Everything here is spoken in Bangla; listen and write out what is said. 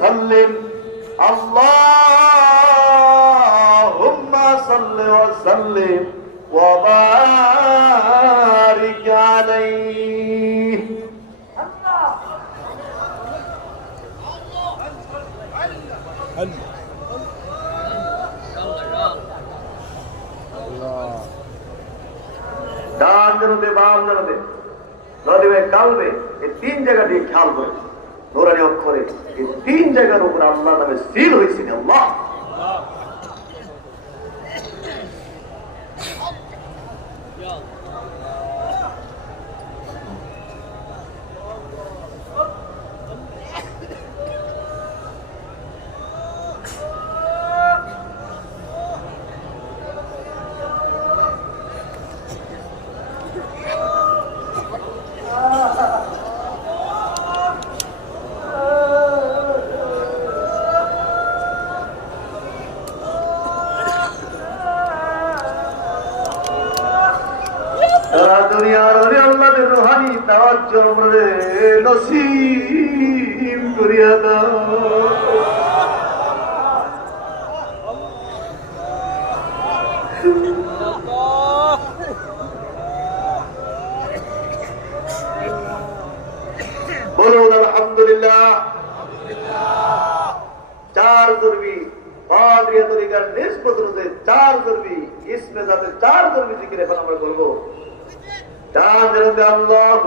وسلم اللهم صل وسلم وبارك عليه ডান জানাতে বাম জানাতে নদীবে কালবে এই তিন জায়গা দিয়ে খেয়াল করে নোরানি অক্ষরে এই তিন জায়গার উপর আল্লাহ নামে সিল হয়েছিল আল্লাহ Yeah. আলহামদুলিল্লাহ। চার জরবি পাদ্রিয়া তরিকার নিষ্পত চার জরবি ইসমে যাতে চার জরবি জিকির এখন আমরা বলব চার জরবি আল্লাহ